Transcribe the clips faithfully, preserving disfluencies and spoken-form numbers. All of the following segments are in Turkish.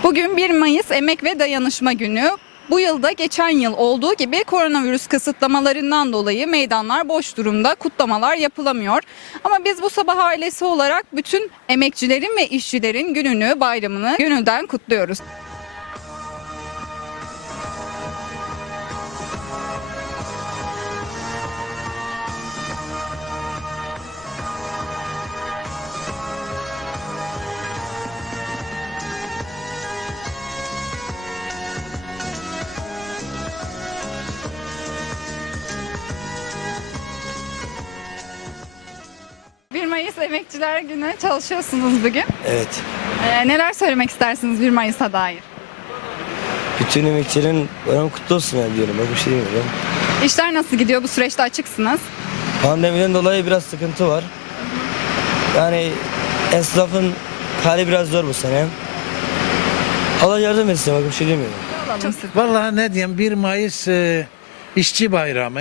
Bugün bir Mayıs Emek ve Dayanışma Günü. Bu yılda geçen yıl olduğu gibi koronavirüs kısıtlamalarından dolayı meydanlar boş durumda, kutlamalar yapılamıyor. Ama biz bu sabah ailesi olarak bütün emekçilerin ve işçilerin gününü, bayramını gönülden kutluyoruz. bir Mayıs Emekçiler Günü çalışıyorsunuz bugün. Evet. Ee, neler söylemek istersiniz bir Mayıs'a dair? Bütün emekçilerin bayramı kutlu olsun yani diyorum. Ben bir şey demiyorum. İşler nasıl gidiyor? Bu süreçte açıksınız. Pandemiden dolayı biraz sıkıntı var. Yani esnafın hali biraz zor bu sene. Allah yardım etsin. Bak bir şey demiyorum. Alalım siz. Vallahi ne diyeyim bir Mayıs e, işçi bayramı.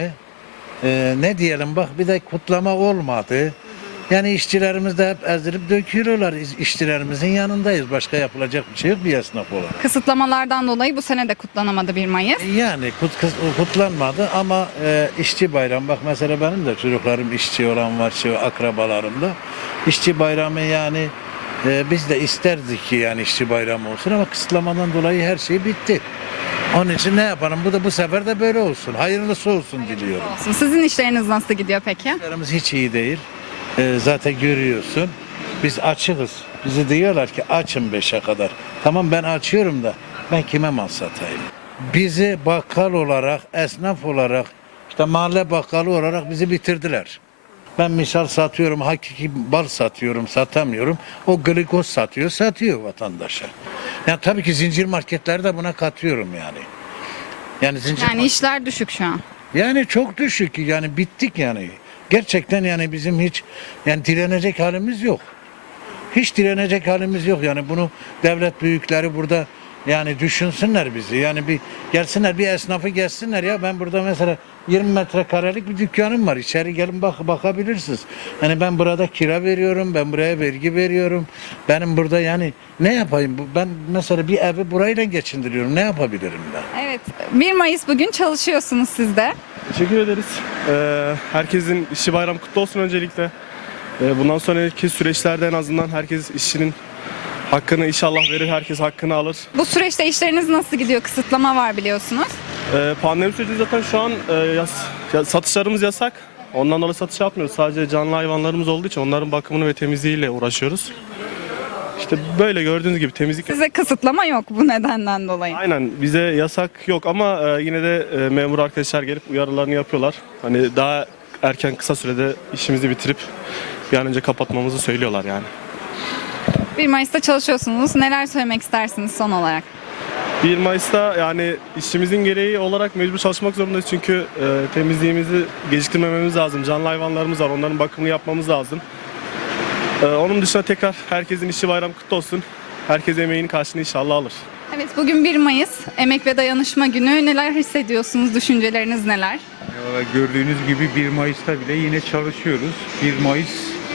E, ne diyelim bak bir de kutlama olmadı. Yani işçilerimiz de hep ezdirip döküyorlar. İş- İşçilerimizin yanındayız. Başka yapılacak bir şey yok bir esnaf olarak. Kısıtlamalardan dolayı bu sene de kutlanamadı bir Mayıs. Yani kut, kut- kutlanmadı ama e, işçi bayramı bak mesela benim de çocuklarım işçi olan var şey akrabalarım da. İşçi bayramı yani e, biz de isterdik ki yani işçi bayramı olsun ama kısıtlamadan dolayı her şey bitti. Onun için ne yapalım? Bu da bu sefer de böyle olsun. Hayırlısı olsun diliyorum. Sizin işleriniz nasıl gidiyor peki? İşlerimiz hiç iyi değil. Ee, zaten görüyorsun. Biz açığız. Bizi diyorlar ki açın beşe kadar. Tamam ben açıyorum da ben kime mal satayım? Bizi bakkal olarak, esnaf olarak, işte mahalle bakkalı olarak bizi bitirdiler. Ben misal satıyorum, hakiki bal satıyorum, satamıyorum. O glikoz satıyor, satıyor vatandaşa. Yani tabii ki zincir marketleri de buna katıyorum yani. Yani zincir Yani işler düşük şu an. yani çok düşük yani bittik yani. Gerçekten yani bizim hiç yani direnecek halimiz yok. Hiç direnecek halimiz yok yani bunu devlet büyükleri burada yani düşünsünler bizi. Yani bir gelsinler bir esnafı gelsinler ya ben burada mesela yirmi metrekarelik bir dükkanım var. İçeri gelin bak bakabilirsiniz. Yani ben burada kira veriyorum, ben buraya vergi veriyorum. Benim burada yani ne yapayım? Bu- Ben mesela bir evi burayla geçindiriyorum. Ne yapabilirim ben? Evet, bir Mayıs bugün çalışıyorsunuz siz de. Teşekkür ederiz. Ee, herkesin işçi bayramı kutlu olsun öncelikle. Ee, bundan sonraki süreçlerde en azından herkes işçinin hakkını inşallah verir, herkes hakkını alır. Bu süreçte işleriniz nasıl gidiyor? Kısıtlama var biliyorsunuz. Ee, pandemi süreci zaten şu an e, yas- ya- satışlarımız yasak. Ondan dolayı satış yapmıyoruz. Sadece canlı hayvanlarımız olduğu için onların bakımını ve temizliğiyle uğraşıyoruz. İşte böyle gördüğünüz gibi temizlik. Size kısıtlama yok bu nedenden dolayı. Aynen bize yasak yok ama e, yine de e, memur arkadaşlar gelip uyarılarını yapıyorlar. Hani daha erken kısa sürede işimizi bitirip bir an önce kapatmamızı söylüyorlar yani. bir Mayıs'ta çalışıyorsunuz. Neler söylemek istersiniz son olarak? bir Mayıs'ta yani işimizin gereği olarak mecbur çalışmak zorundayız çünkü e, temizliğimizi geciktirmememiz lazım. Canlı hayvanlarımız var, onların bakımını yapmamız lazım. E, onun dışında tekrar herkesin işçi bayramı kutlu olsun. Herkes emeğinin karşılığını inşallah alır. Evet, bugün bir Mayıs Emek ve Dayanışma Günü. Neler hissediyorsunuz? Düşünceleriniz neler? Ya, gördüğünüz gibi bir Mayıs'ta bile yine çalışıyoruz. bir Mayıs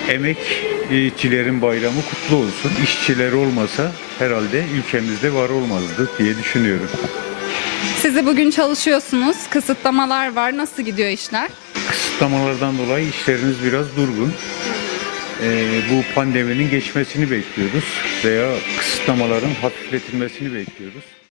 emekçilerin bayramı kutlu olsun. İşçiler olmasa herhalde ülkemizde var olmazdı diye düşünüyorum. Siz de bugün çalışıyorsunuz. Kısıtlamalar var. Nasıl gidiyor işler? Kısıtlamalardan dolayı işleriniz biraz durgun. Ee, bu pandeminin geçmesini bekliyoruz veya kısıtlamaların hafifletilmesini bekliyoruz.